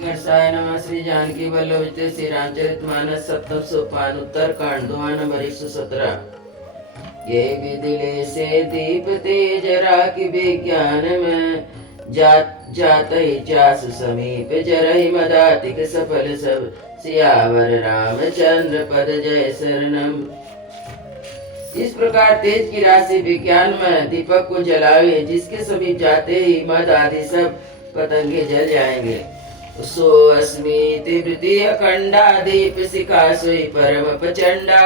घरसाय नमः। श्री जानकी वल्लभ श्री रामचरितमानस सप्तम सोपान उत्तर कांड दोहा नंबर 117। ये विदिले से दीप तेज राखी विज्ञान में जात ही चास समीप जरहि मदातिक सफल सब सियावर रामचंद्र पद जय शरणम। इस प्रकार तेज की राशि विज्ञान में दीपक को जलावे, जिसके समीप जाते ही मद आदि सब पतंगे जल जाएंगे। सो अस्मिति वृत्ति अखंडा दीप शिखा सोई परम प्रचंडा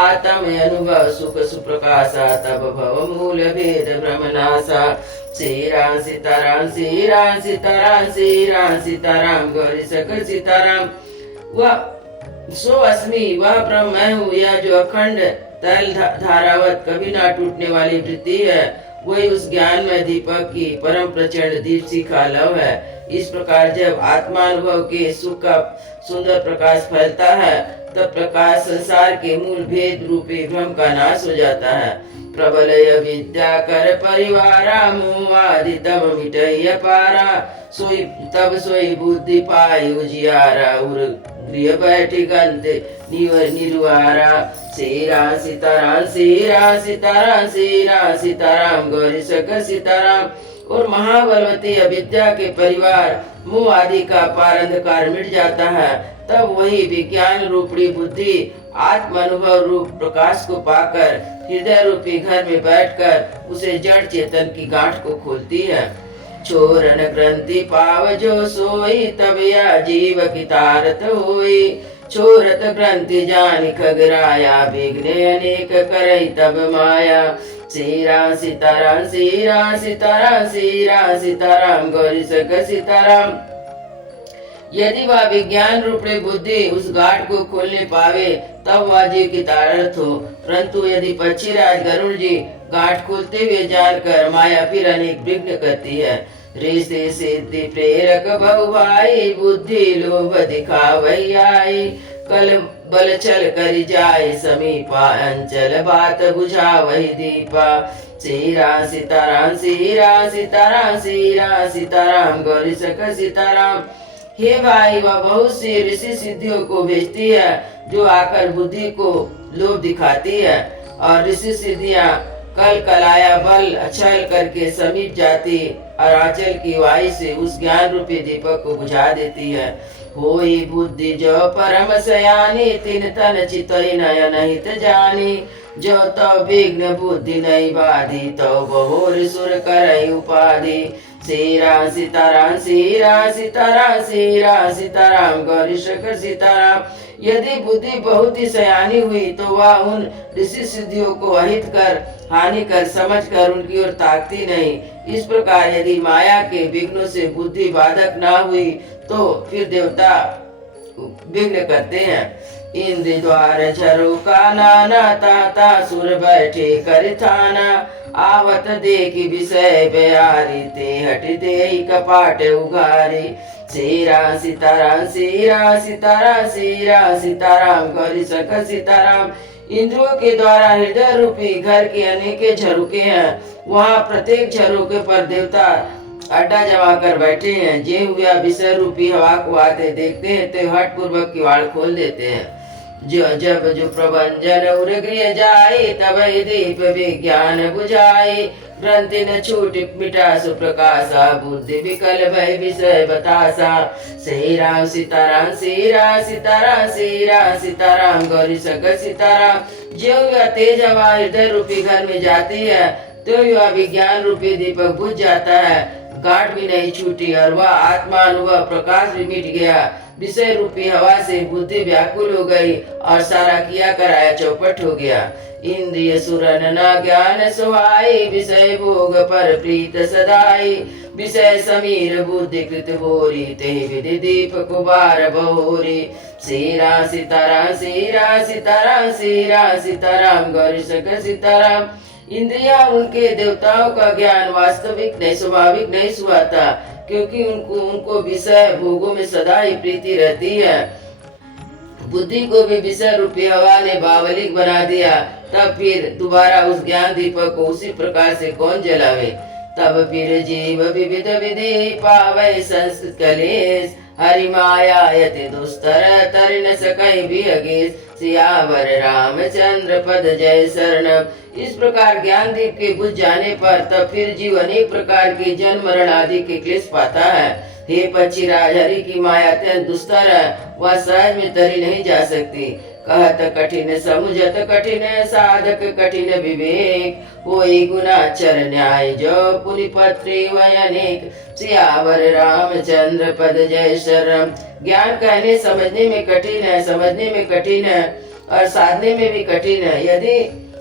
आत्म अनुभव सुख सुप्रकाशा तब भव मूल भेद भ्रमनाशा। श्री राम सीताराम श्री राम सीताराम श्री राम सीताराम गौरी सकल सीताराम। वह सो अस्मि वह ब्रह्म मैं हूँ, यह जो अखंड तैल धारावत कभी ना टूटने वाली वृत्ति है, वही उस ज्ञान में दीपक की परम प्रचंड दीप शिखा लव है। इस प्रकार जब आत्मानुभव के सुख का सुंदर प्रकाश फैलता है, तब प्रकाश संसार के मूल भेद रूपी भ्रम का नाश हो जाता है। प्रबलय विद्या कर परिवारा मोहादि तब मिटय पारा। तब सोई बुद्धि पाई उजियारा उर गृह बैठी गंत निर्वारा। श्री राम सीताराम श्री राम सीताराम श्री राम सीताराम गौरी सकल सीताराम। और महाबलवती अविद्या के परिवार मोह आदि का पारंधकार मिट जाता है, तब वही विज्ञान रूपी बुद्धि आत्म अनुभव रूप प्रकाश को पाकर हृदय रूपी घर में बैठकर उसे जड़ चेतन की गांठ को खोलती है। छोरन ग्रंथि पाव जो सोई तब या जीव की तारत होई। छोरत ग्रंथि जानि खगराया विघ्ने अनेक करई तब माया। श्री राम सीताराम श्री राम सीताराम श्री राम सीताराम गौरी सकल सीताराम। यदि वह विज्ञान रूपी बुद्धि उस गांठ को खोलने पावे, तब वह जीव की तारत हो। परंतु यदि पक्षीराज गरुड़ जी गांठ खोलते हुए जानकर माया फिर अनेक विघ्न करती है। ऋषि सिद्धि प्रेरक बहुभाई बुद्धि लोभ दिखावई आई। कल बल चल कर जाए समीपा अंचल बात बुझा वही दीपा। श्री राम सीताराम श्री राम सीताराम श्री राम सीताराम गौरी सकल सीताराम। हे भाई, वह बहुत सी ऋषि सिद्धियों को भेजती है, जो आकर बुद्धि को लोभ दिखाती है, और ऋषि सिद्धियां कल कलाया बल छल करके समीप जाती और आंचल की वायु से उस ज्ञान रूपी दीपक को बुझा देती है। होई बुद्धि जो परम सयानी तिन तन चितई नयन हित जानी। जो तो विघ्न बुद्धि नहीं बाधी तो बहुर सुर करई उपाधि। श्री राम सीताराम श्री राम सीताराम श्री राम सीताराम गौरी सकल सीताराम। यदि बुद्धि बहुत ही सयानी हुई, तो वह उन ऋषि सिद्धियों को अहित कर हानि कर समझ कर उनकी ओर ताकती नहीं। इस प्रकार यदि माया के विघ्नों से बुद्धि बाधक ना हुई, तो फिर देवता विघ्न करते हैं। इंद्र द्वार झरो का नाना ताता सुर बैठे कर थाना। आवत देखी विषय बयारी ते हट दे कपाट उघारी। श्री राम सीताराम श्री राम सीताराम श्री राम सीताराम गौरी सकल सीताराम। इंद्रियों के द्वारा हृदय रूपी घर के अनेक झरोके हैं। वहाँ प्रत्येक झरोके पर देवता अड्डा जमा कर बैठे हैं। जे हुआ विषय रूपी हवा को आते देखते हैं, तो हट पूर्वक किवाड़ खोल देते हैं। जब जो प्रभंजन उर्गृह जाए, तब दीप विज्ञान बुझाए। ग्रंथि न छूट मिटा सुप्रकाशा, बुद्धि विकल भय विषय बतासा। श्री राम सीताराम श्री राम सीताराम श्री राम सीताराम गौरी सकल सीताराम। जो यह तेज हवा हृदय रूपी घर में जाती है, तो यह विज्ञान रूपी दीपक बुझ जाता है। गांठ भी नहीं छूटी और वह आत्मा अनुभव प्रकाश भी मिट गया। विषय रूपी हवा से बुद्धि व्याकुल हो गई और सारा किया कराया चौपट हो गया। इंद्रिय सुरन न ज्ञान सुहाई, विषय भोग पर प्रीत सदाई। विषय समीर बुद्धि कृत बोरी, ते विधि दीप कुबार बहोरी। श्री राम सीताराम श्री राम सीताराम श्री राम सीताराम गौरी सकल सीताराम। इंद्रिया उनके देवताओं का ज्ञान वास्तविक नहीं स्वाभाविक नहीं सुहाता, क्योंकि उनको विषय भोगों में सदा ही प्रीति रहती है। बुद्धि को भी विषय रूपी हवा ने बावलिक बना दिया, तब फिर दोबारा उस ज्ञान दीपक को उसी प्रकार से कौन जलावे। तब फिर जीव विविध विधि पावे संस्कृत कलेश, हरि माया यति दुस्तर तरिन सकई भी अगेस। सियावर रामचंद्र पद जय शरणम। इस प्रकार ज्ञान दीप के बुझ जाने पर तब फिर जीव अनेक प्रकार के जन्म मरण आदि के क्लेश पाता है। हे पक्षीराज, हरि की माया अत्यंत दुस्तर है, वह सहज में तरी नहीं जा सकती। कहत कठिन समुझत कठिन साधक कठिन विवेक। होई गुणाचर न्याय जो पुनि पत्री वय अनेक। सियावर रामचंद्र पद जय शरणम। ज्ञान कहने समझने में कठिन है, समझने में कठिन है और साधने में भी कठिन है। यदि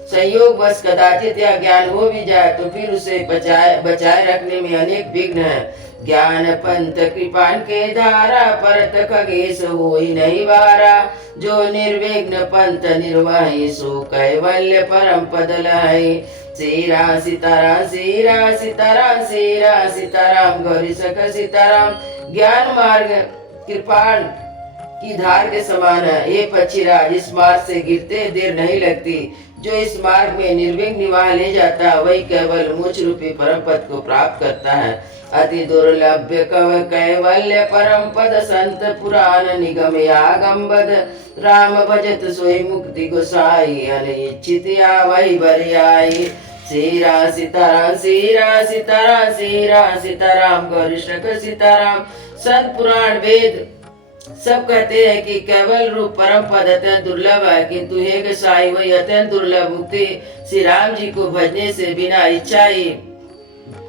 संयोग बस कदाचित या ज्ञान हो भी जाए तो फिर उसे बचाए रखने में अनेक विघ्न है। ज्ञान पंथ कृपान के धारा परत खगेश होई नहीं वारा। जो निर्विघ्न पंथ निर्वाही सो कैवल्य परम पद लहई। सीरा सीताराम सीरा सीताराम सीरा सीताराम गौरी सख सीताराम। ज्ञान मार्ग कृपाण की धार के समान है। हे पक्षीराज, इस मार्ग से गिरते देर नहीं लगती। जो इस मार्ग में निर्विघ्न निवाह ले जाता है वही केवल मोक्ष रूपी परम पद को प्राप्त करता है। अति दुर्लभ कव कैवल्य परम पद संत पुराण निगम आगम बद। राम भजत सोई मुक्ति गोसाई अनिच्छित वही बरियाई। सीरा सीताराम सीरा सीताराम सीरा सीताराम गौरी शंकर सीताराम। संत पुराण वेद सब कहते हैं कि केवल रूप परम पद अत्यंत दुर्लभ है, किंतु हे गोसाई वही अत्यंत दुर्लभ मुक्ति श्री राम जी को भजने से बिना इच्छा ही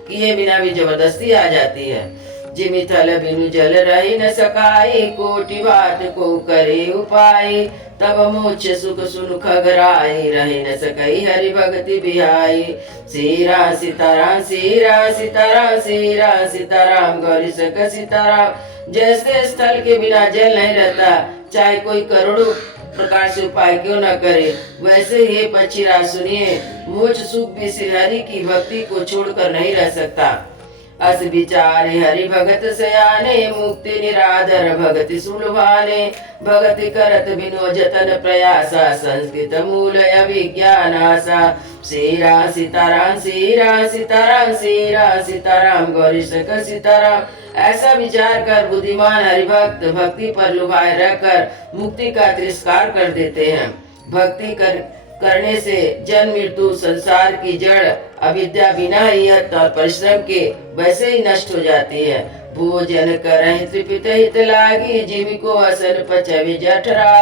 किए बिना भी जबरदस्ती आ जाती है। जिमि थल बिनु जल रही न सकाई। कोटि बात को करे उपाय। तब मोक्ष सुख सुन खगराई। रही न सकई हरि भगति बिहाई। सीरा सीताराम सीरा सीताराम सीरा सीताराम गौरी सख सीताराम। जैसे स्थल के बिना जल नहीं रहता, चाहे कोई करोड़ों प्रकार से उपाय क्यों न करे, वैसे ही पक्षीराज सुनिए, मोक्ष सुख भी श्री हरि की भक्ति को छोड़कर नहीं रह सकता। अस विचारे हरि भगत सयाने। मुक्ति निराधर भगति सुलभाने। भगति करत बिनो जतन प्रयासा। संस्कृत मूल अभिज्ञानासा। सीरा सीताराम सीरा सीताराम सीरा सीताराम गौरी सख सीताराम। ऐसा विचार कर बुद्धिमान हरिभक्त भक्ति पर लुभाए रहकर मुक्ति का तिरस्कार कर देते हैं। भक्ति करने से जन्म मृत्यु संसार की जड़ अविद्या बिना यत्न और परिश्रम के वैसे ही नष्ट हो जाती है। भोजन करहि त्रिपित हित लागी। जीविको असन पचवि जठरा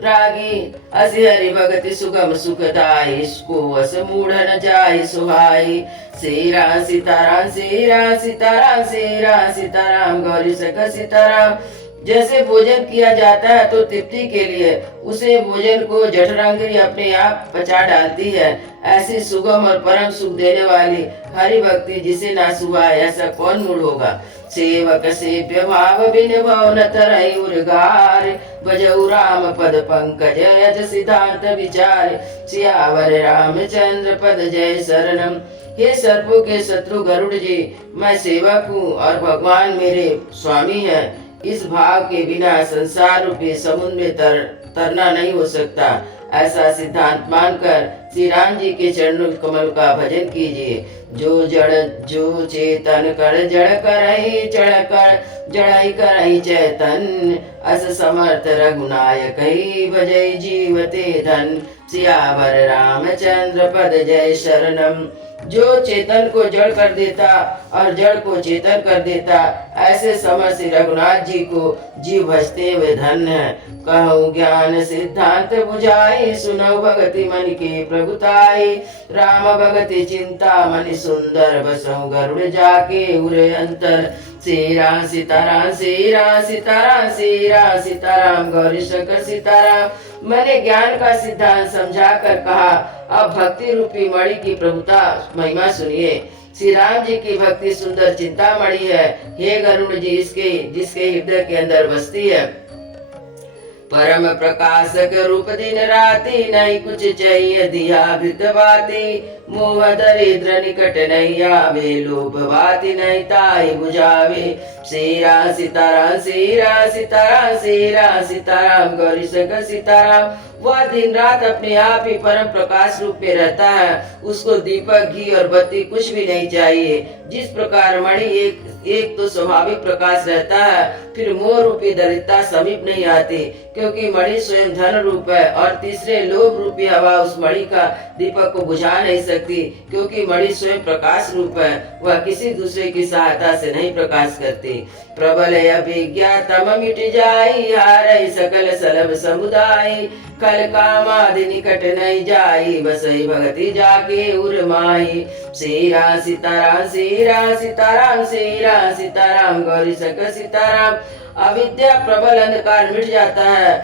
रागी। असि हरि भगति सुगम सुखदाई। इसको अस मूढ़ न जाय सुहाई। सीरा सीताराम सीरा सीताराम सीरा सीताराम गौरी सख सीताराम। जैसे भोजन किया जाता है तो तृप्ति के लिए उसे भोजन को जठरांगरी अपने आप पचा डालती है। ऐसी सुगम और परम सुख देने वाली हरि भक्ति जिसे ना सुहाए, ऐसा कौन मूढ़ होगा। सेवक सेव्य भाव बिन भव न तरई उर्गार। भजऊ राम पद पंकज यज सिद्धांत विचार। सियावर रामचंद्र पद जय शरणम। हे सर्पों के शत्रु गरुड़ जी, मैं सेवक हूँ और भगवान मेरे स्वामी है। इस भाव के बिना संसार रूपी समुद्र में तरना नहीं हो सकता। ऐसा सिद्धांत मानकर श्री राम जी के चरणों कमल का भजन कीजिए। जो जड़ जो चेतन कर जड़ करहि चढ़ कर जड़ई करहि चैतन। अस समर्थ रघुनायक ही भजई जीवते धन। सियावर रामचंद्र पद जय शरणम। जो चेतन को जड़ कर देता और जड़ को चेतन कर देता, ऐसे समर्थ श्री रघुनाथ जी को जीव भजते हुए धन है। कहूँ ज्ञान सिद्धांत बुझाई। सुनो भगति मन के प्रभुताई। राम भगति चिंता मनि सुंदर। बसहु गरुड़ जाके उरे अंतर। सीरा सीताराम सीरा सीताराम सीरा सीताराम गौरी शंकर सीताराम। मैंने ज्ञान का सिद्धांत समझा कर कहा, अब भक्ति रूपी मणि की प्रभुता महिमा सुनिए। श्री राम जी की भक्ति सुंदर चिंतामणि है। हे गरुड़ जी, जिसके हृदय के अंदर बसती है। परम प्रकाशक रूप दिन राति। नहीं कुछ चाहिए दिया भृत बाती। मोह दरिद्र निकट नहीं आवे। लोभ बाती नहीं ताई बुझावे। सीरा सीताराम सीरा सीताराम सीरा सीताराम गौरी शंकर सीताराम। वह दिन रात अपने आप ही परम प्रकाश रूप में रहता है। उसको दीपक घी और बत्ती कुछ भी नहीं चाहिए। जिस प्रकार मणि एक तो स्वाभाविक प्रकाश रहता है, फिर मोह रूपी दरिद्रता समीप नहीं आती, क्योंकि मणि स्वयं धन रूप है, और तीसरे लोभ रूपी हवा उस मणि का दीपक को बुझा नहीं सकती, क्योंकि मणि स्वयं प्रकाश रूप है, वह किसी दूसरे की सहायता से नहीं प्रकाश करती। प्रबल अभिज्ञा तम मिट जाई, हारई सकल सलभ समुदाय, कल कामादि निकट नहीं जाई, बसई भगति जाके उर्माई। श्री राम सीताराम, श्री राम सीताराम, श्री राम सीताराम, गौरी शंकर सीताराम। अविद्या प्रबल अंधकार मिट जाता है,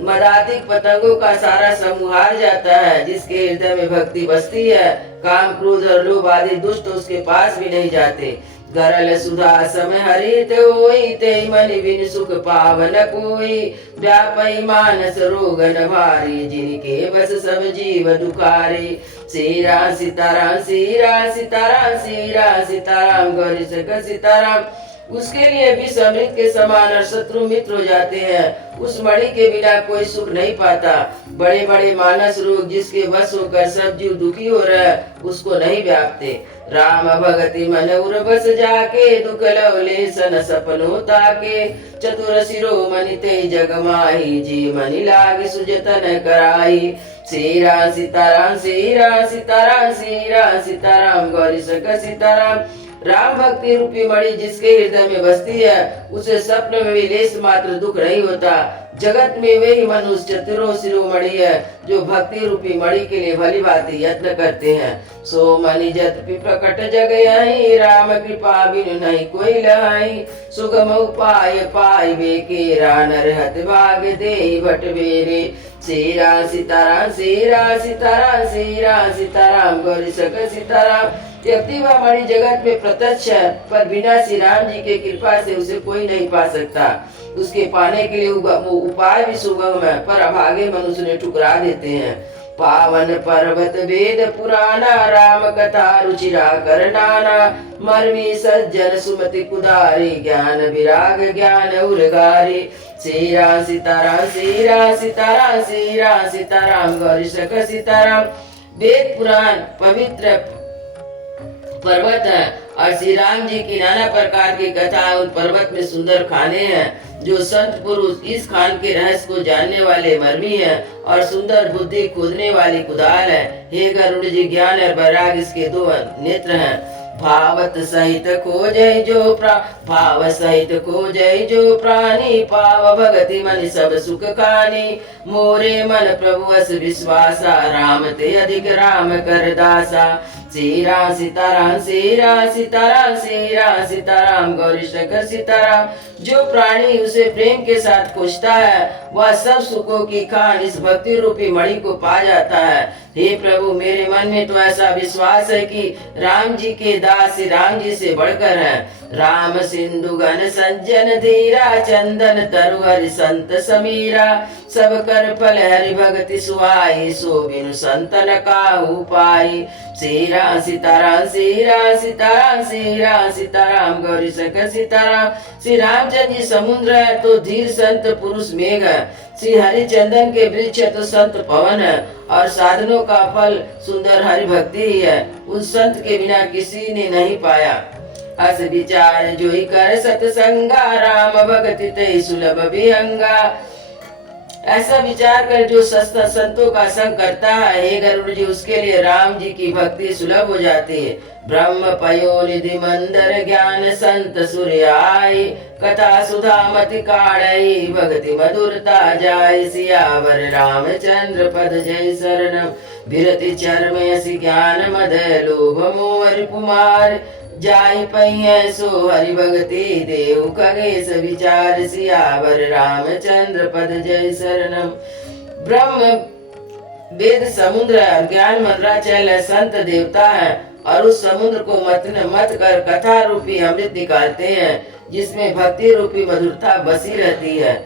मदादिक पतंगों का सारा समूह हार जाता है। जिसके हृदय में भक्ति बसती है, काम क्रोध और लोभ आदि दुष्ट उसके पास भी नहीं जाते। गरल सुधा समय हरित होई, ते मन बिन सुख पावन कोई, व्यापई मानस रोगन भारी, जिनके बस सब जीव दुखारी। श्री राम सीताराम, श्री राम सीताराम, श्री राम सीताराम, गौरी शंकर सीताराम। उसके लिए विष अमृत के समान और शत्रु मित्र हो जाते हैं। उस मणि के बिना कोई सुख नहीं पाता। बड़े बड़े मानस रोग जिसके वश होकर सब जीव दुखी हो रहे हैं, उसको नहीं व्यापते। राम भगति मन उर बस जाके, दुख लवले सन सपनो ताके, चतुर शिरोमणि ते जग माही, जी मनि लाग सुजतन कराई। श्री राम सीताराम, श्री राम सीताराम, श्री राम सीताराम, गौरी शंकर सीताराम। राम भक्ति रूपी मणि जिसके हृदय में बसती है, उसे स्वप्न में भी लेस मात्र दुख नहीं होता। जगत में वे ही मनुष्य चतुरों शिरोमणि है, जो भक्ति रूपी मणि के लिए भली भांति यत्न करते हैं। सो मणि जत प्रकट जग यहीं, राम कृपा बिनु नहीं कोई लहाई। सुगम उपाय पाई बे केरा, नर हत भाग दे भट बेरे। श्री राम सीताराम, श्री राम सीताराम, श्री राम सीताराम, गौरी शंकर सीताराम। व्यक्ति व मणि जगत में प्रत्यक्ष है, पर बिना श्री राम जी के कृपा से उसे कोई नहीं पा सकता। उसके पाने के लिए उपाय भी सुगम है, पर अभागे मनुष्य ने ठुकरा देते हैं। पावन पर्वत वेद पुराना, राम कथा रुचिरा करनाना, मर्मी सज्जन सुमति कुदारी, ज्ञान विराग ज्ञान उर्गारी। श्री राम सीताराम, श्री राम सीताराम, श्री राम सीताराम, गौरी शंकर सीताराम। वेद पुराण पवित्र पर्वत है, और श्री राम जी की नाना प्रकार की कथा उन पर्वत में सुंदर खाने हैं। जो संत पुरुष इस खान के रहस्य को जानने वाले मर्मी है, और सुंदर बुद्धि खोदने वाली कुदाल है। हे गरुड़ जी, ज्ञान और वैराग इसके दो नेत्र हैं। भावत सहित खोजै जो भाव सहित खोजै जो प्राणी, पाव भगति मन सब सुख खानी। मोरे मन प्रभु अस विश्वासा, राम ते अधिक राम कर दासा। श्री राम सीताराम, श्री राम सीताराम, श्री राम सीताराम, गौरी शंकर सीताराम। जो प्राणी उसे प्रेम के साथ खोजता है, वह सब सुखों की खान इस भक्ति रूपी मणि को पा जाता है। हे प्रभु, मेरे मन में तो ऐसा विश्वास है कि राम जी के दास राम जी से बढ़कर हैं। राम सिंधु गण सज्जन धीरा, चंदन तरु हरि संत समीरा। सब कर फल हरि भगति सुहाई, सो बिनु संतन काहू पाई। श्री राम सीताराम, श्री राम सीताराम, श्री राम सीताराम, गौरी शंकर सीताराम। श्री रामचंद्र जी समुद्र है तो धीर संत पुरुष मेघ है। श्री हरिचंदन के वृक्ष तो संत पवन है, और साधनों का फल सुंदर हरि भक्ति ही है। उस संत के बिना किसी ने नहीं पाया। अस विचार जो ही कर सतसंगा, राम भगति ते सुलभ विहंगा। ऐसा विचार कर जो सस्ता संतों का संग करता है, हे गरुड़ जी, उसके लिए राम जी की भक्ति सुलभ हो जाती है। ब्रह्म पयो निधि मंदर, ज्ञान संत सूर्य आई। कथा सुधा मति काढ़ई, भक्ति मधुरता जाय। सियावर रामचंद्र पद जय शरणम, विरति चर्म यसी ज्ञान मद। लोभ मोह रिपुमार, जाय पै सो हरि भगति। देव खगेश विचार, सियावर रामचंद्र पद जय शरणम। ब्रह्म वेद समुद्र, ज्ञान मंत्राचल संत देवता है, और उस समुद्र को मत कर कथा रूपी अमृत निकालते हैं, जिसमें भक्ति रूपी मधुरता बसी रहती है।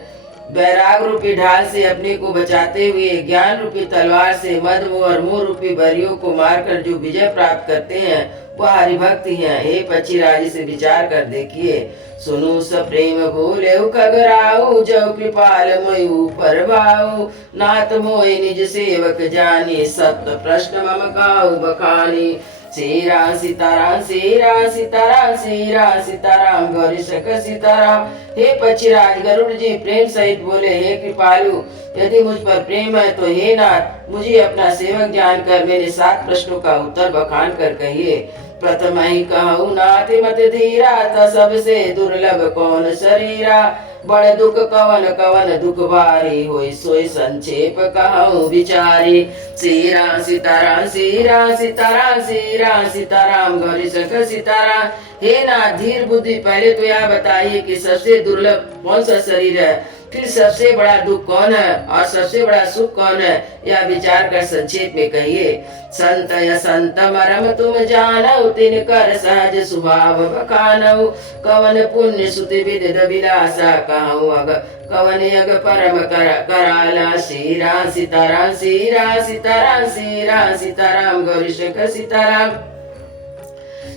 वैराग रूपी ढाल से अपने को बचाते हुए, ज्ञान रूपी तलवार से मद और मोह रूपी बरियों को मारकर जो विजय प्राप्त करते हैं, वह हरिभक्त ही है। हे पक्षीराज, से विचार कर देखिए। सुनु स प्रेम बोले खगराऊ, जो कृपाल मयू परभाऊ। नाथ मोय निज सेवक जानी, सत्य प्रश्न मम काऊ बखानी। श्री राम सीताराम, श्री राम सीताराम, श्री राम सीताराम, गौरी शंकर सीताराम। हे पक्षीराज गरुड़ जी प्रेम सहित बोले, हे कृपालु, यदि मुझ पर प्रेम है तो हे नाथ, मुझे अपना सेवक जानकर मेरे 7 प्रश्नों का उत्तर बखान कर कहिए। प्रथम ही कहूँ नाथ मत धीरा, था सबसे दुर्लभ कौन शरीरा। बड़ दुख कवन कवन दुख भारी, होई सोई संक्षेप कहूँ विचारी। श्री राम सीताराम, श्री राम सीताराम, श्री राम सीताराम, गौरी शंकर सीताराम। हे नाथ धीर बुद्धि, पहले तो यह बताइए कि सबसे दुर्लभ कौन सा शरीर है, फिर सबसे बड़ा दुख कौन है और सबसे बड़ा सुख कौन है, यह विचार कर संक्षेप में कहिए। संत या संत मरम तुम जानऊ, तिन कर सहज स्वभाव बखानऊ। कवन पुण्य सुति विदित विलासा, कहूँ अग कवन यग परम कराला। श्री राम सीताराम, श्री राम सीताराम, श्री राम सीताराम, गौरी शंकर सीताराम।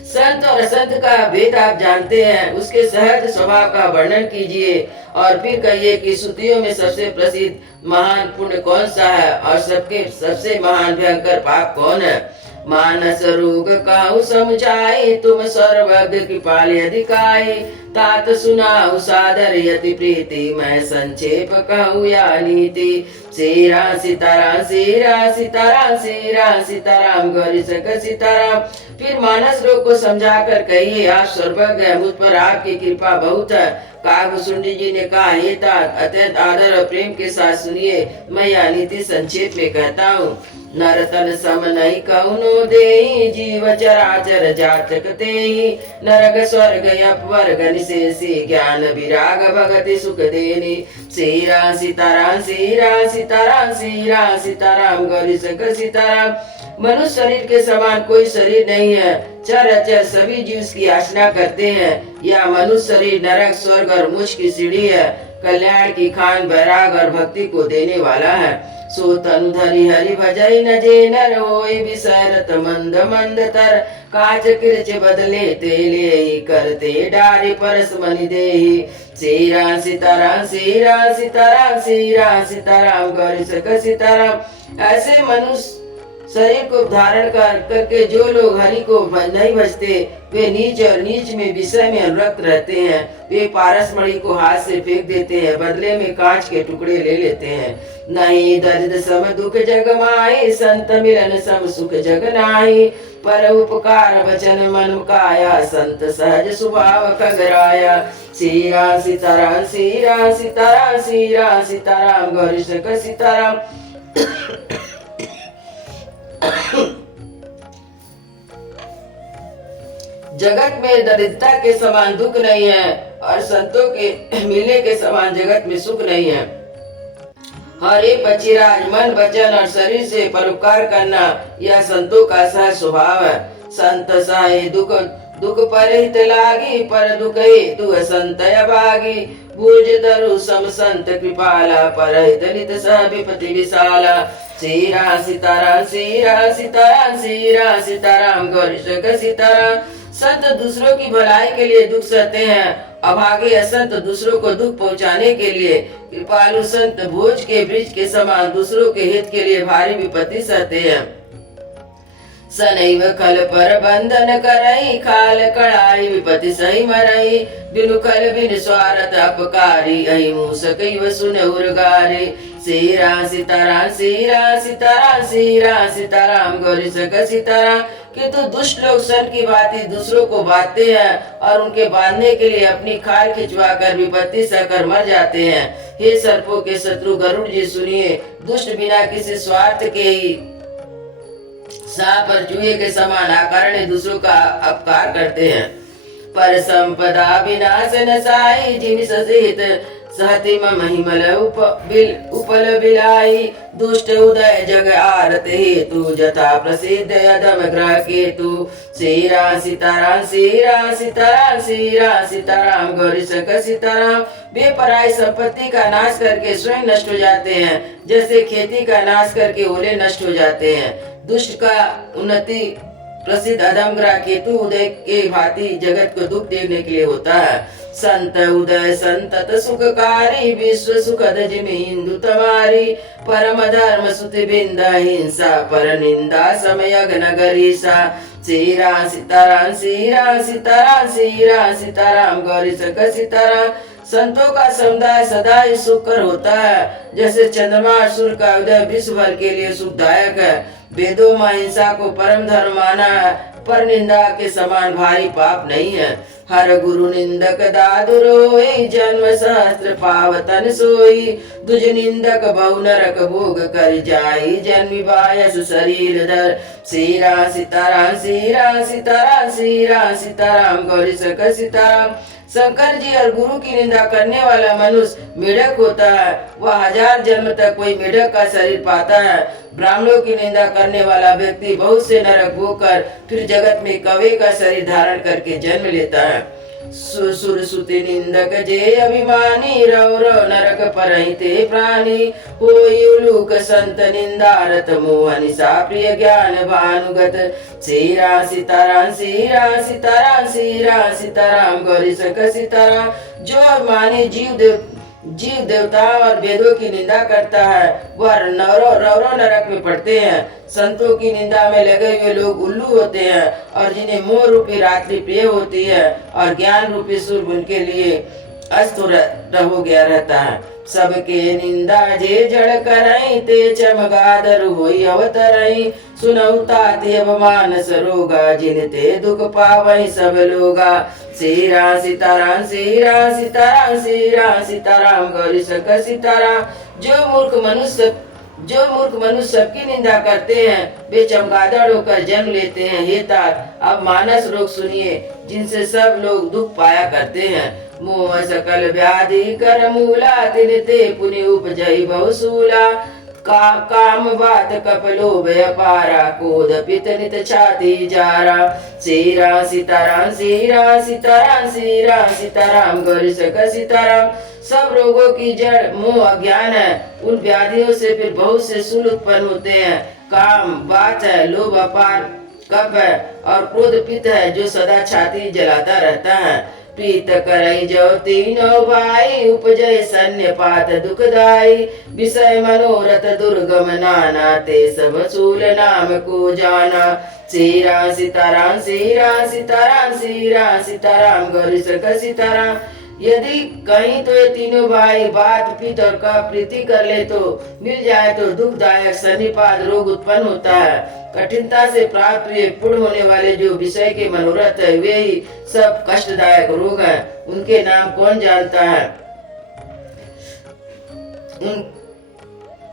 संत और असंत का भेद आप जानते हैं, उसके सहज स्वभाव का वर्णन कीजिए और फिर कहिए कि श्रुतियों में सबसे प्रसिद्ध महान पुण्य कौन सा है और सबके सबसे महान भयंकर पाप कौन है। मानस रोग कहूँ समझाई, तुम सर्वज्ञ कृपाल अधिकाई। तात सुनाऊ सादर यति प्रीति, मैं संक्षेप कहूँ या नीति। श्री राम सीताराम, श्री राम सीताराम, श्री राम सीताराम, गौरी शंकर सीताराम। फिर मानस रोग को समझा कर कहिए, आप सर्वज्ञ हैं, मुझ पर आपकी कृपा बहुत है। कागभूषुंडी जी ने कहा, हे तात अत्यंत आदर और प्रेम के साथ सुनिए, मैं यह नीति संक्षेप में कहता हूँ। नर तन सम नहीं कहुनो देहि, जीव चराचर जाचक तेहि। नरक स्वर्ग अपवर्ग निशेषी, ज्ञान विराग भगति सुख देनी। श्री राम सीताराम, श्री राम सीताराम, श्री राम सीताराम, गौरी शंकर सीताराम। मनुष्य शरीर के समान कोई शरीर नहीं है, चर अचर सभी जीव की याचना करते हैं। यह मनुष्य शरीर नरक स्वर्ग और मोक्ष की सीढ़ी है, कल्याण की खान बैराग और भक्ति को देने वाला है। सो तनु धरि हरि भजई न जे नर, होई विसरत मंद मंद तर। काच किरच बदले तेले, करते डारी परस मनि देहि। श्री राम सीताराम, श्री राम सीताराम, श्री राम सीताराम, गौरी शंकर सीताराम। ऐसे मनुष्य शरीर को धारण करके जो लोग हरि को नहीं भजते, वे नीच और नीच में विषय में अनुरक्त रहते हैं। वे पारस मणि को हाथ से फेंक देते हैं, बदले में कांच के टुकड़े ले लेते हैं। नहीं दर्द सम दुख जग माही, संत मिलन सम सुख जग नाही। पर उपकार वचन मन काया, संत सहज स्वभाव खगराया। श्री राम सीताराम, श्री राम सीताराम, श्री राम सीताराम, गौरी शंकर सीताराम। जगत में दरिद्रता के समान दुख नहीं है और संतों के मिलने के समान जगत में सुख नहीं है। हरे पक्षीराज, मन वचन और शरीर से परोपकार करना यह संतों का सहज स्वभाव है। संत सहे दुख दुख परहित लागी, पर दुख हेतु संत अभागी। भुज धरु सम संत कृपाला, परहित नित सह विपति विशाला। श्री राम सीताराम, श्री राम सीताराम, श्री राम सीताराम, गौरी शंकर सीताराम। संत दूसरों की भलाई के लिए दुख सहते हैं, अभागे असंत दूसरों को दुख पहुंचाने के लिए। कृपालु संत भोज के वृक्ष के समान दूसरों के हित के लिए भारी विपत्ति सहते हैं। सनैव खल पर बंधन करई, खाल कड़ाई विपत्ति सही मरई। बिनु खल बिन स्वार्थ अपकारी, अहि मूसक सुन उर्गारी। श्री राम सीताराम, श्री राम सीताराम, श्री राम सीताराम, गौरी शंकर सीताराम। किंतु दुष्ट लोग सन की भांति दूसरों को बांधते हैं और उनके बांधने के लिए अपनी खाल खिंचवा कर विपत्ति सहकर मर जाते हैं। हे सर्पों के शत्रु गरुड़ जी सुनिए, दुष्ट बिना किसी स्वार्थ के ही सांप और चूहे के समान आकार दूसरों का अपकार करते हैं। पर संपदा विनाश नसाई, जिन सहित सहति महिमल उपल बिलाई। दुष्ट उदय जग आरत हेतु, जथा प्रसिद्ध अधम ग्रह केतु। श्री राम सीताराम, श्री राम सीताराम, श्री राम सीताराम, गौरी शंकर सीताराम। वे पराई संपत्ति का नाश करके स्वयं नष्ट हो जाते हैं, जैसे खेती का नाश करके ओले नष्ट हो जाते हैं। दुष्ट का उन्नति प्रसिद्ध अधम ग्रह केतु उदय के भांति जगत को दुख देने के लिए होता है। संत उदय संतत सुखकारी विश्व सुखद जिमि हिंदू तमारी परम धर्म सुति बिंद हिंसा पर निंदा समय नगरीसा सीरा सीताराम सीरा सीताराम सीरा सीताराम गौरी सक सीताराम। संतों का समुदाय सदा ही सुखकर होता है, जैसे चंद्रमा सूर्य का उदय विश्व भर के लिए सुखदायक है। वेदों में हिंसा को परम धर्म माना है, पर निंदा के समान भारी पाप नहीं है। हर गुरु निंदक दादुर होई जन्म सहस्त्र पावतन सोई दुज निंदक बहु नरक भोग कर जाई जन्मी बायस शरीर धर। सीरा सीताराम सीरा सीताराम सीरा सीताराम गौरी सक सीताराम। शंकर जी और गुरु की निंदा करने वाला मनुष्य मेढक होता है, वह 1000 जन्म तक कोई मेढक का शरीर पाता है। ब्राह्मणों की निंदा करने वाला व्यक्ति बहुत से नरक भोगकर फिर जगत में कौवे का शरीर धारण करके जन्म लेता है। सुर सुति निंदक जे अभिमानी रव रव नरक परहिते प्राणी होई उलूक संत निंदारत मोह निशा प्रिय ज्ञान भानुगत। सीरा सीताराम सीरा सीताराम सीरा सीताराम गौरी सक सीताराम। जो अभिमानी जीव देवता और वेदों की निंदा करता है वह रौरव नरक में पड़ते हैं। संतों की निंदा में लगे हुए लोग उल्लू होते हैं और जिन्हें मोह रूपी रात्रि प्रिय होती है और ज्ञान रूपी सूर्य उनके लिए अस्त हो गया रहता है। सबके निंदा जे जड़ करई ते चमगादर होई अवतरई सुनऊ ताति अवमान सरोगा जिनते दुख पावई सब लोगा। सीरा सीताराम सीरा सीताराम सीरा सीताराम गौरी सक सीताराम। जो मूर्ख मनुष्य सबकी निंदा करते हैं वे चमगादड़ होकर जन्म लेते हैं। हे तात, अब मानस रोग सुनिए जिनसे सब लोग दुख पाया करते हैं। मोह सकल व्याधि कर मूला तिनते पुनि उपजई बहुसूला काम बात कपलो व्यापारा कोद पित नित छाती जारा। सीरा सीताराम सीरा सीताराम सीरा सीताराम गौरी सक सीताराम। सब रोगों की जड़ मोह अज्ञान है, उन व्याधियों से फिर बहुत से सूल उत्पन्न होते हैं। काम बात है, लोभ अपार कप है और क्रोध पित्त है जो सदा छाती जलाता रहता है। प्रीत करई जो तीनों भाई उपजय सन्य पात दुखदाई विषय मनोरथ दुर्गम नाना ते सब सूल नाम को जाना। सीरा सीताराम सीरा सीताराम सीरा सीताराम गौरी सक सीताराम। यदि कहीं तो ये तीनों भाई बात पित्त और कफ प्रीति कर ले तो मिल जाए तो दुखदायक सन्निपात रोग उत्पन्न होता है। कठिनता से प्राप्त हुए पूर्ण होने वाले जो विषय के मनोरथ है वे ही सब कष्टदायक रोग हैं। उनके नाम कौन जानता है।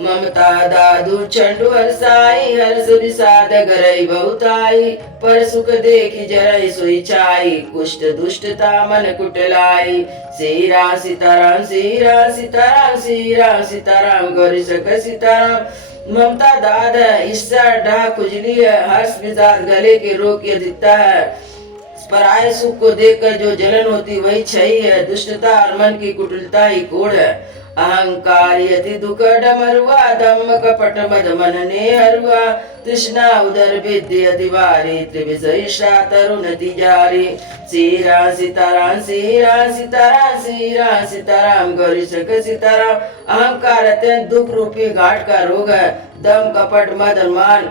ममता दादु चंडु हरसाई हर्ष विषाद गरई बहुताई पर सुख देखी जरई सोई चाई कुष्ठ दुष्टता मन कुटलाई। सीरा सीताराम सीरा सीताराम सीरा सीताराम गौरी सक सीताराम। ममता दाद है, ईर्ष्या डाह खुजली है, हर्ष विषाद गले के रोग की अधिकता है। पराये सुख को देखकर जो जलन होती वही क्षय है। दुष्टता और मन की कुटिलता ही कोढ़ है। अहंकार यति दुख डमरुआ धम्म कपट मद मन ने हरुआ तृष्णा उदर विद्य दिवारी त्रिविषयिषा तरुण तिजारी। सीरा सीताराम सीरा सीताराम सीरा सीताराम गौरी सक सीताराम। अहंकार अत्यंत दुख रूपी घाट का रोग है। दम कपट मद मान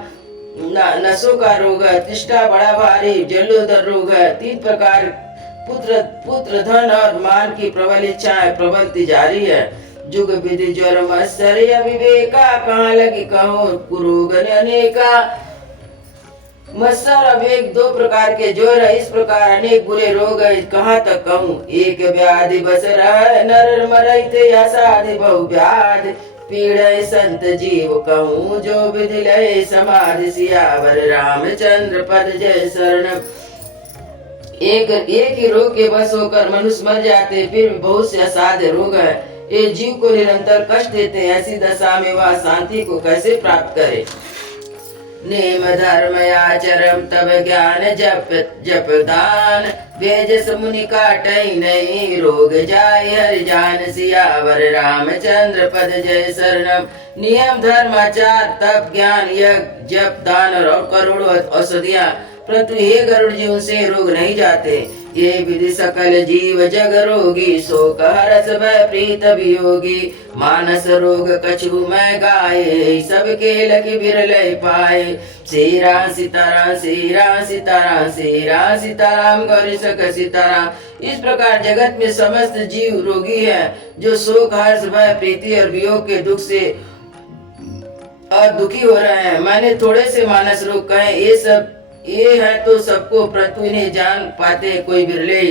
नसों का रोग है। तृष्णा बड़ा भारी जलोदर रोग है। 3 प्रकार पुत्र धन और मान की प्रबल इच्छाएं प्रबल तिजारी है। जुग विधि ज्वर मत्सर्य विवेका कहाँ लगी कहो कुरोग अनेका। मत्सर अवेग 2 प्रकार के ज्वर है, इस प्रकार अनेक बुरे रोग है, कहाँ तक कहूँ। एक व्याधि बस रह नर मरते असाधि बहु व्याधि पीड़य संत जीव कहूँ जो विधि लय समाधि सियावर रामचंद्र पद जय शरण। एक ही रोग के बस होकर मनुष्य मर जाते, फिर बहुत से असाध्य रोग है, ये जीव को निरंतर कष्ट देते हैं। ऐसी दशा में वह शांति को कैसे प्राप्त करे। नेम धर्म आचरम तब ज्ञान जप दान वेजस मुनि काटई नहीं रोग जाय हरि जान सियावर रामचंद्र पद जय शरणम। नियम धर्म आचार तप ज्ञान यज्ञ जप दान और करोड़ों औषधियां, परंतु हे गरुड़ जी उनसे रोग नहीं जाते। ये विधि सकल जीव जग रोगी, शोक हरस भय प्रीत वियोगी। मानस रोग कछु मैं गाये, सबके लखि बिरले पाए। श्री राम सीताराम श्री राम सीताराम श्री राम सीताराम गौरी सक सीताराम। इस प्रकार जगत में समस्त जीव रोगी है, जो शोक हर्ष भय प्रीति और वियोग के दुख से और दुखी हो रहे हैं। मैंने थोड़े से मानस रोग कहे, ये है तो सबको, परंतु इन्हें जान पाते कोई बिरले।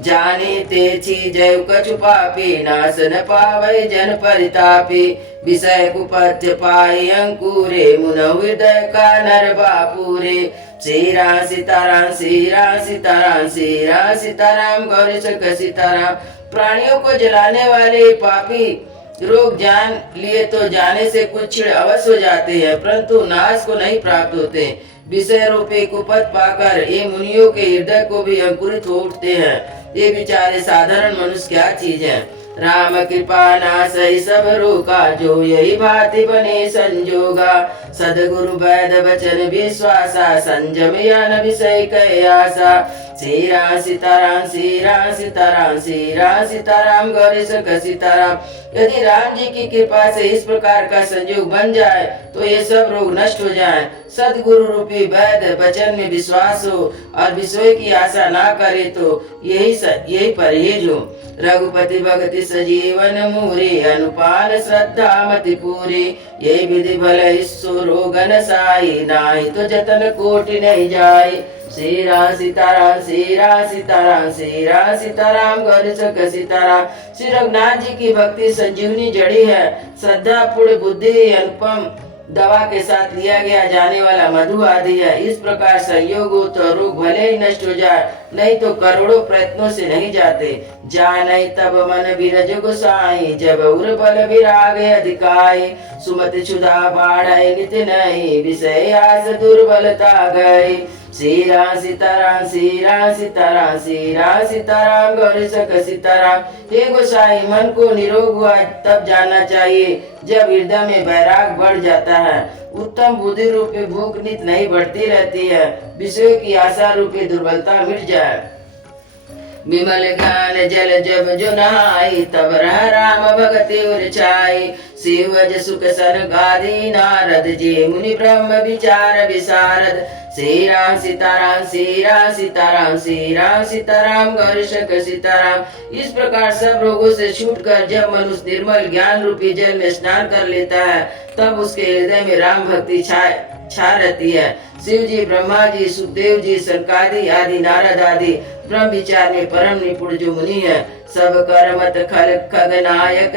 जाने ते छी जय कछु पापी, नाश न पावै जन परितापी। विषय कुपथ्य पाई अंकुरे, मुन हृदय का नर बापूरे। श्री राम सीताराम श्री राम सीताराम श्री राम सीताराम गौरी सक सीताराम। प्राणियों को जलाने वाले पापी रोग जान लिए तो जाने से कुछ क्षण अवश्य हो जाते हैं, परंतु नाश को नहीं प्राप्त होते। विषय रूपी कुपथ पाकर ये मुनियों के हृदय को भी अंकुरित हो उठते हैं। ये बेचारे साधारण मनुष्य क्या चीज है। राम कृपा नाश सब रोका, जो यही भांति बने संजोगा। सदगुरु वैद वचन विश्वासा, संजम यान विषय कै आशा। श्री राम सीताराम श्री राम सीताराम श्री राम सीताराम गौरी सक सीताराम। यदि राम जी की कृपा से इस प्रकार का संयोग बन जाए तो ये सब रोग नष्ट हो जाएं। सदगुरु रूपी वैद वचन में विश्वास हो और विषय की आशा ना करे तो यही परहेज हो। रघुपति भगति सजीवन मूरे, अनुपान श्रद्धा मति पूरी। ये विधि भल ईश्वर रोगन साई, नाही तो जतन कोटि नहीं जाई। श्री राम सीताराम श्री राम सीताराम श्री राम सीताराम गौरी सक सीताराम। श्री रघुनाथ जी की भक्ति संजीवनी जड़ी है। श्रद्धा पूर्ण बुद्धि अनुपम दवा के साथ लिया गया जाने वाला मधु आदि है। इस प्रकार संयोग हो तो रोग भले ही नष्ट हो जाए, नहीं तो करोड़ों प्रयत्नों से नहीं जाते। जानै तब मन बिरज गोसाई, जब उर बल विराग अधिकाई। सुमति क्षुधा बाढ़ नित नहीं, विषय आस दुर्बलता गई। श्री राम सीताराम श्री राम सीताराम श्री राम सीताराम गौरी सक सीताराम। हे गोसाई, मन को निरोग हुआ तब जानना चाहिए जब हृदय में वैराग बढ़ जाता है। उत्तम बुद्धि रूपी भूख नित नहीं बढ़ती रहती है, विषय की आशा रूपी दुर्बलता मिट जाए। विमल ज्ञान जल जब जो नहाई, तब रह राम भगति उरछाई। शिवज सुख सनगादि नारद, जे मुनि ब्रह्म विचार विशारद। श्री राम सीताराम श्री राम सीताराम श्री राम सीताराम गौरी सक सीताराम। इस प्रकार सब रोगों से छूटकर जब मनुष्य निर्मल ज्ञान रूपी जल में स्नान कर लेता है, तब उसके हृदय में राम भक्ति छा रहती है। शिव जी, ब्रह्मा जी, सुखदेव जी, सनकादि आदि नारद आदि ब्रह्म विचार में परम निपुण जो मुनि है, सब करमत खल खगनायक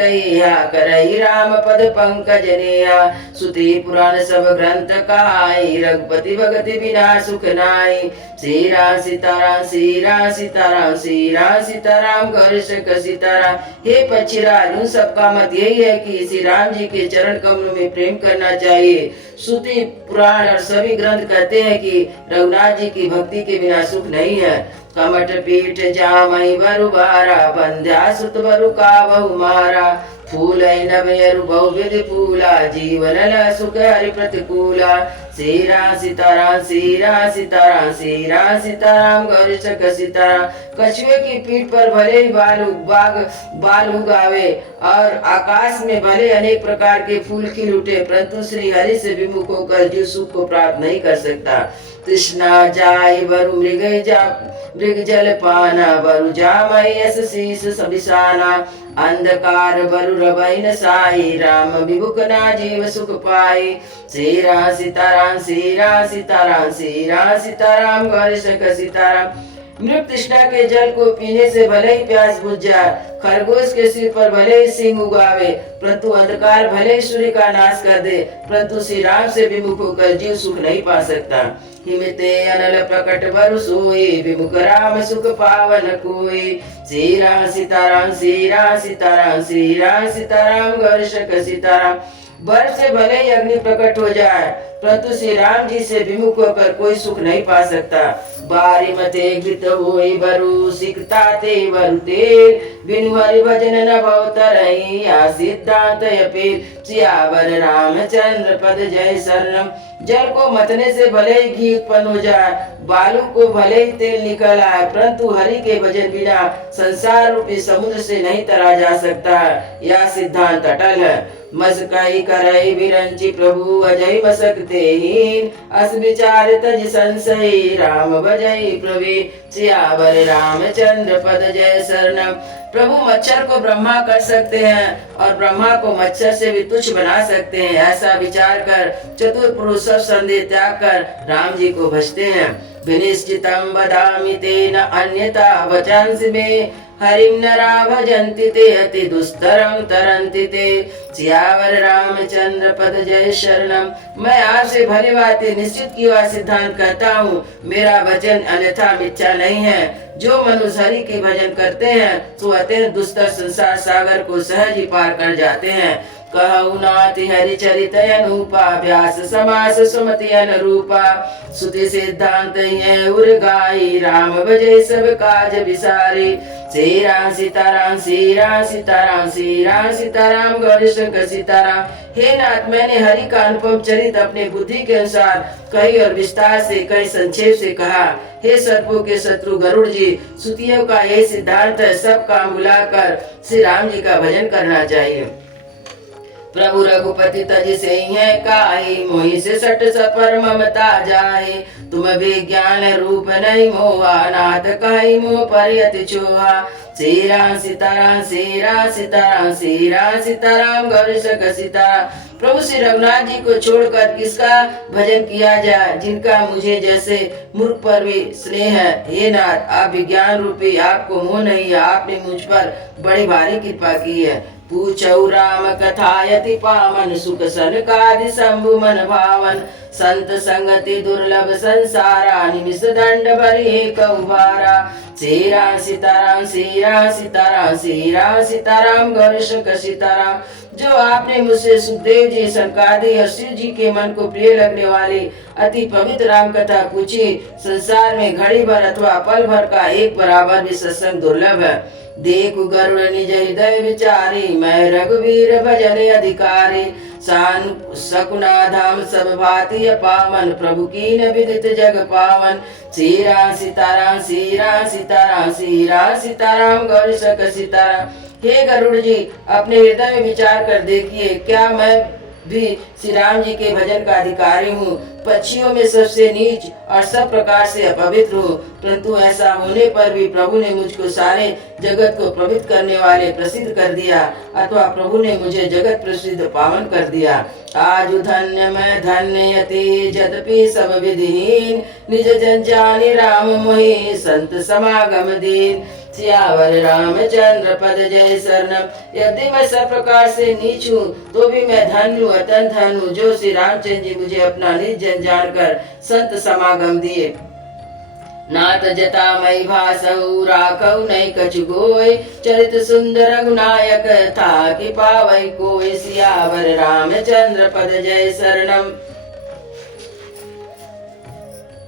करई राम पद पंकज नेहा। सुति पुराण सब ग्रंथ कहाई, रघुपति भगति बिना सुख नाई। श्री राम सीताराम श्री राम सीताराम श्री राम सीताराम गौरी सक सीताराम। हे पक्षीराज, उन सबका मत यही है कि श्री राम जी के चरण कमलों में प्रेम करना चाहिए। श्रुति पुराण और सभी ग्रंथ कहते हैं कि रघुनाथ जी की भक्ति के बिना सुख नहीं है। कमठ पीठ जामई बरु बारा, बंध्या सुत बरु का बहु मारा। फूल नवयरु बहु विधि फूला, जीवन ल सुख हरि प्रतिकूला। श्री राम सीताराम श्री राम सीताराम श्री राम सीताराम गौरी सक सीताराम। कछुए की पीठ पर भले ही बाल उगावे और आकाश में भले अनेक प्रकार के फूल खिल उठे, परंतु श्री हरि से विमुख होकर जीव सुख को प्राप्त नहीं कर सकता। तृष्णा जाय बरु मृग जल पाना, बरु जामय यस शीस सबिसाना। अंधकार बरु रबैन साई, राम विमुख ना जीव सुख पाई। श्री राम सीताराम श्री राम सीताराम श्री राम सीताराम गौरी सक सीताराम। मृग तृष्णा के जल को पीने से भले ही प्यास बुझ जाए, खरगोश के सिर पर भले ही सिंह उगावे, परंतु अंधकार भले ही सूर्य का नाश कर दे, परंतु श्री राम से विमुख होकर जीव सुख नहीं पा सकता। हिमते अनल प्रकट बरु सोई, विमुख राम सुख पावन कोई। श्री राम सीताराम श्री राम सीताराम श्री राम सीताराम गौरी सक सीताराम। बर्फ से भले ही अग्नि प्रकट हो जाए, परंतु श्री राम जी से विमुख होकर कोई सुख नहीं पा सकता। बारी मते घृत होई बरु, सिकता ते बरु तेल, बिनु हरि भजन न भव तरई, या सिद्धांत यपीर। सियावर रामचंद्र पद जय शरणम। जल को मतने से भले ही घी उत्पन्न हो जाए, बालू को भले ही तेल निकल आए, परंतु हरि के भजन बिना संसार रूपी समुद्र से नहीं तरा जा सकता। यह सिद्धांत अटल है। मस्कई करई विरंची प्रभु अजय मसकते हीन, अस विचार तज संशय राम भजई प्रवीण। सियावर रामचंद्र पद जय शरणम। प्रभु मच्छर को ब्रह्मा कर सकते हैं और ब्रह्मा को मच्छर से भी तुच्छ बना सकते हैं, ऐसा विचार कर चतुर पुरुष सब संदेह त्याग कर राम जी को भजते हैं। विनिश्चितम वदामि तेन अन्यथा वचंसि में, हरिं नरा भजन्ति ते अति दुस्तरम तरन्ति ते। सियावर रामचंद्र पद जय शरणम। मैं आपसे भली भांति निश्चित किया सिद्धांत कहता हूँ, मेरा वचन अन्यथा मिथ्या नहीं है। जो मनुष्य हरि के भजन करते हैं तो अत्यंत दुस्तर संसार सागर को सहज ही पार कर जाते हैं। कहु नाति हरि चरित अनुपा, व्यास समास सुमति अनुरूपा। सुति सिद्धांत है उर गाई, राम भजे सब काज विसारे। श्री राम सीताराम श्री राम सीताराम श्री राम सीताराम गौरी शंकर सीताराम। हे नाथ, मैंने हरि का अनुपम चरित अपने बुद्धि के अनुसार कहीं और विस्तार से कहीं संक्षेप से कहा। हे सर्पों के शत्रु गरुड़ जी, सुतियों का यही सिद्धांत है, सब काम बुलाकर श्री राम जी का भजन करना चाहिए। प्रभु रघुपति तज से है काहे, मोहि से सट सपर ममता जाहे। तुम विज्ञान रूप नहीं मोहा, नाथ कहि मोह पर अति चोहा। श्री राम सीताराम श्री राम सीताराम श्री राम सीताराम गौरी शंकर सीताराम। प्रभु श्री रघुनाथ जी को छोड़कर किसका भजन किया जाए, जिनका मुझे जैसे मूर्ख पर भी स्नेह है। हे नाथ, आप विज्ञान रूपी, आपको मोह नहीं है, आपने मुझ पर बड़ी भारी कृपा की है। पूछौ राम कथायति पावन, सुख सनकादि शंभु मन भावन। संत संगति दुर्लभ संसारा, निमिष दंड भरी कौभारा। श्री राम सीताराम श्री राम सीताराम श्री राम सीताराम गौरी शंकर सीताराम। जो आपने मुझसे सुखदेव जी, सनकादि और शिव जी के मन को प्रिय लगने वाली अति पवित्र राम कथा पूछी, संसार में घड़ी भर अथवा पल भर का एक बराबर भी सत्संग दुर्लभ है। देखु गरुड़ निज हृदय विचारी, मैं रघुवीर भजन अधिकारी। सकुना धाम सब भांति पावन, प्रभु कीन विदित जग पावन। श्री राम सीताराम श्री राम सीताराम श्री राम सीताराम गौरी शंकर सीताराम। हे गरुड़ जी, अपने हृदय में विचार कर देखिए, क्या मैं भी श्री राम जी के भजन का अधिकारी हूँ। पक्षियों में सबसे नीच और सब प्रकार से अपवित्र हूँ, परंतु ऐसा होने पर भी प्रभु ने मुझको सारे जगत को पवित्र करने वाले प्रसिद्ध कर दिया, अथवा प्रभु ने मुझे जगत प्रसिद्ध पावन कर दिया। आज धन्य मैं धन्य यति, जदपि सब विधिहीन, निज जन जानि राम मोहि, संत समागम दीन। सियावर रामचंद्र पद जय शरणम। यदि मैं सब प्रकार से नीच हूँ तो भी मैं धन्य हूँ, अत्यंत धन्य हूँ, जो श्री रामचंद्र जी मुझे अपना निज जन जानकर संत समागम दिए। नाथ जटा मई भासहु, राखौ नहीं कछु गोय, चरित सुंदर रघुनायक था कि पावै कोय। सियावर रामचंद्र पद जय शरणम।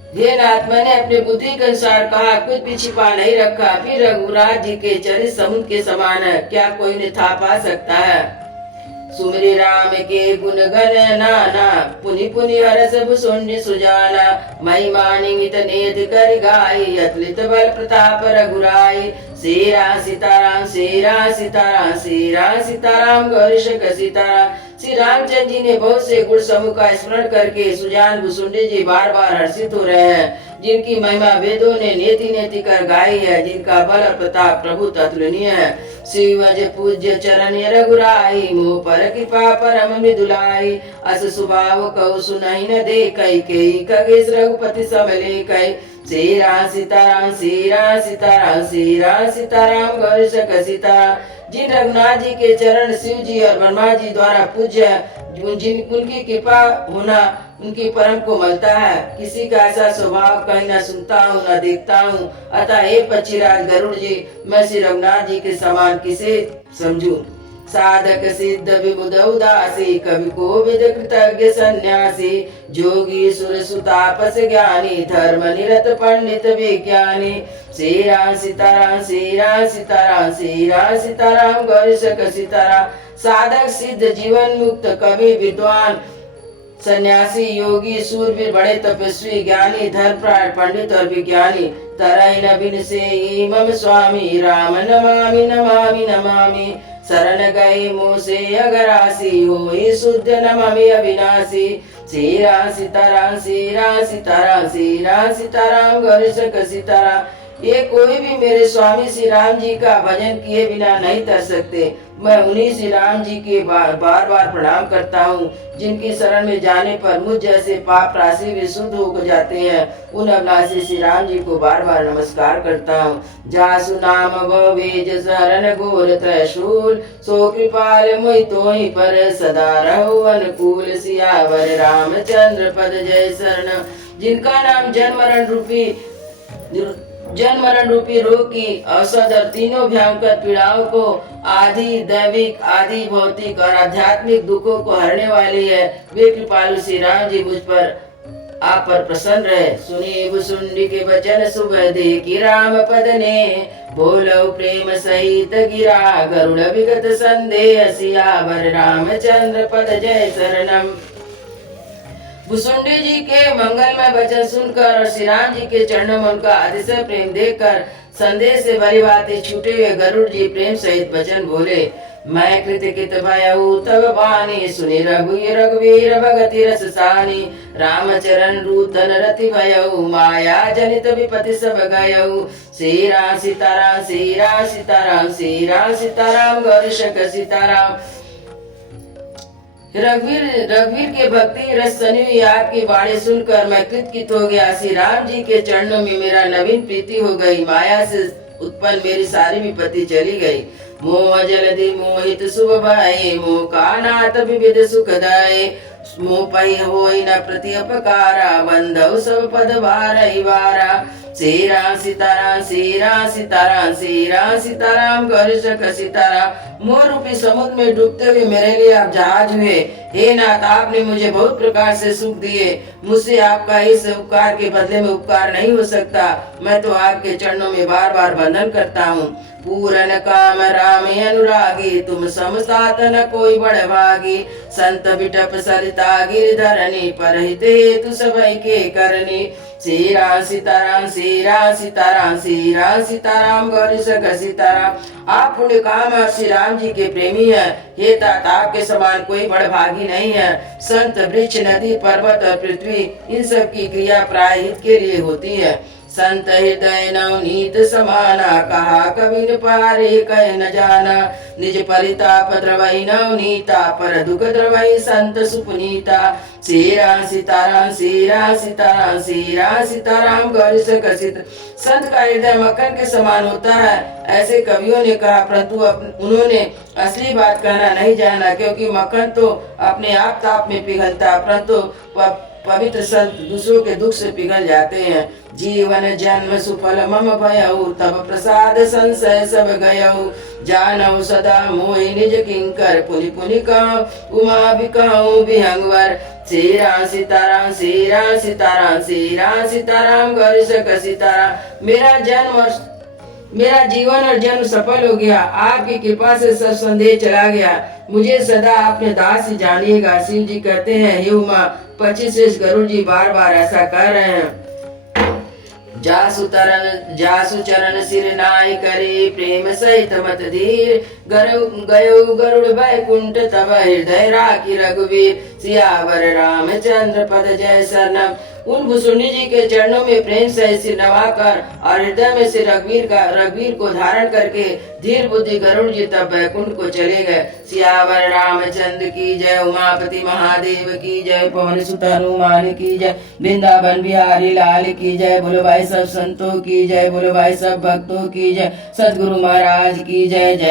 हे नाथ, मैंने अपने बुद्धि के अनुसार कहा, कुछ भी छिपा नहीं रखा। फिर रघुराज जी के चरित समुद्र के समान है, क्या कोई ने था पा सकता है। सुमिरि राम के गुण गण नाना, पुनि पुनि हरस भुसुंड सुजाना। महिमा निमित नेत कर गाई, अतुलित बल प्रताप रघुराई। श्री राम सीताराम श्री राम सीताराम श्री राम सीताराम गौरी शंकर सीताराम। श्री रामचंद्र जी ने बहुत से गुण समूह का स्मरण करके सुजान भुसुंडी जी बार बार हर्षित हो रहे हैं, जिनकी महिमा वेदों ने नेति नेति कर गाई है, जिनका बल और प्रताप प्रभु अतुलनीय है। शिवज पूज्य चरण रघुराई, मोह पर कृपा परम मृदुलाई। अस स्वभाव कौ सुनहि न देखै, केई खगेश रघुपति सब लेकै। श्री राम सीताराम श्री राम सीताराम श्री राम सीताराम गौरी शंकर सीताराम। जिन रघुनाथ जी के चरण शिव जी और ब्रह्मा जी द्वारा पूज्य, उनकी कृपा होना उनकी परम को मिलता है। किसी का ऐसा स्वभाव कहीं न सुनता हूँ न देखता हूँ। अतः हे पक्षीराज गरुड़ जी, मैं श्री रघुनाथ जी के समान किसे समझूं। साधक सिद्ध विबुध उदासी, कवि कोविद कृतज्ञ सन्यासी। जोगी सुर सुतापस ज्ञानी, धर्म निरत पंडित विज्ञानी। श्री राम सीताराम श्री राम सीताराम श्री राम सीताराम गौरी शंकर सीताराम। साधक सिद्ध जीवन मुक्त कवि विद्वान सन्यासी, योगी, शूरवीर, बड़े तपस्वी, ज्ञानी, धर्मप्राण, पंडित और विज्ञानी, तरई न बिन से मम स्वामी राम नमामि नमामि नमामि। शरण गए मुँह से अगर आसी हो शुद्ध नमामि अविनाशी। श्री राम सीताराम श्री राम सीताराम श्री राम सीताराम गौरी शंकर सीताराम। ये कोई भी मेरे स्वामी श्री राम जी का भजन किए बिना नहीं तर सकते। मैं उन्हीं श्री राम जी के बार बार प्रणाम करता हूँ, जिनकी शरण में जाने पर मुझ जैसे पाप राशि भी शुद्ध हो जाते हैं। उन अविनाशी श्री राम जी को बार बार नमस्कार करता हूँ। जासु नाम वेज शरण घोर त्रिशूल, सो कृपाल मोहि तोहि पर सदा रहो अनुकूल। सियावर रामचंद्र पद जय शरण। जिनका नाम जन्म मरण रूपी रोग की औषध और तीनों भयंकर पीड़ाओं को, आदि दैविक, आदि भौतिक और आध्यात्मिक दुखों को हरने वाली है, वे कृपालु श्री राम जी मुझ पर आप पर प्रसन्न रहे। सुनी भुसुंडी के वचन सुबह देखी राम पद ने, बोलो प्रेम सहित गिरा गरुड़ विगत संदेह। सियावर रामचंद्र पद जय शरणम। भुसुंडी जी के मंगलमय वचन सुनकर और श्री राम जी के चरणों में उनका अतिशय प्रेम देखकर संदेश से भरी बातें छूटे हुए गरुड़ जी प्रेम सहित वचन बोले। मैं कृतकृत भयऊ तब बानी, सुनि रघुवीर भगति रस सानी। रामचरण रूतन रति भयऊ, माया जनित विपति सब गयऊ। श्री राम सीताराम श्री राम सीताराम श्री राम सीताराम गौरी शंकर सीताराम। रघुवीर के भक्ति रस सनी हुई आपकी वाणी सुनकर मैं कृतकृत हो गया। श्री राम जी के चरणों में मेरा नवीन प्रीति हो गई। माया से उत्पन्न मेरी सारी विपत्ति चली गई। मोह जलधि मोहित शुभ भय, मोह का नाथ विविध सुखदाय। मोह पै होई न प्रति अपकारा, बंधु सब पद वारा। श्री राम सीताराम श्री राम सीताराम श्री राम सीताराम गौरी शंकर सीताराम। मोह रूपी समुद्र में डूबते हुए मेरे लिए आप जहाज हुए। हे नाथ, आपने मुझे बहुत प्रकार से सुख दिए। मुझसे आपका इस उपकार के बदले में उपकार नहीं हो सकता। मैं तो आपके चरणों में बार बार वंदन करता हूँ। पूरन काम रामे अनुरागी, तुम समसात न कोई बड़ भागी। संत बिटप सरिता गिरधरनी, परहित हेतु सभै के करनी। श्री राम सीताराम श्री राम सीताराम श्री राम सीताराम गौरी शंकर सीताराम। आप पुण्य काम और श्री राम जी के प्रेमी हैं। हे तात, आपके समान कोई बड़ भागी नहीं है। संत, वृक्ष, नदी, पर्वत और पृथ्वी, इन सब की क्रिया प्राय हित के लिए होती है। संत हृदय नवनीत समाना, कहा कवि न पारे कह न जाना। निज परिताप द्रवई नवनीता, पर दुख द्रवई संत सुपुनीता। श्री राम सीताराम श्री राम सीताराम श्री राम सीताराम गौरी शंकर सीताराम। संत का हृदय मक्खन के समान होता है, ऐसे कवियों ने कहा, परंतु उन्होंने असली बात कहना नहीं जाना, क्योंकि मक्खन तो अपने आप ताप में पिघलता, परंतु पवित्र संत दूसरों के दुख से पिघल जाते हैं। जीवन जन्म सुफल मम भयऊ, तब प्रसाद संशय सब गयऊ। जानऊ सदा मोहि निज किंकर, पुनि पुनि कहूँ उमा भी कहूँ विहंगवर। श्री राम सीताराम श्री राम सीताराम श्री राम सीताराम गौरी शंकर सीताराम। मेरा जीवन और जन्म सफल हो गया। आपकी कृपा से सब संदेह चला गया। मुझे सदा अपने दास ही जानिएगा। शिव जी कहते हैं, हे उमा, 25 गरुड़ जी बार बार ऐसा कह रहे हैं। जासु चरण सिर नाय करे, प्रेम सहित मत धीर। गयो गरुड़ बैकुंठ, तब हृदय राखी रघुवीर। सियावर रामचंद्र पद जय शरणम। उन भुसुंडी जी के चरणों में प्रेम सहित सिर नवाकर और हृदय में से रघुवीर को धारण करके धीर बुद्धि गरुड़ जी तब बैकुंठ को चले गए। सियावर रामचंद्र की जय। उमापति महादेव की जय। पवन सुत हनुमान की जय। वृंदावन बिहारी लाल की जय। बोलो भाई सब संतों की जय। बोलो भाई सब भक्तों की जय। सदगुरु महाराज की जय। जय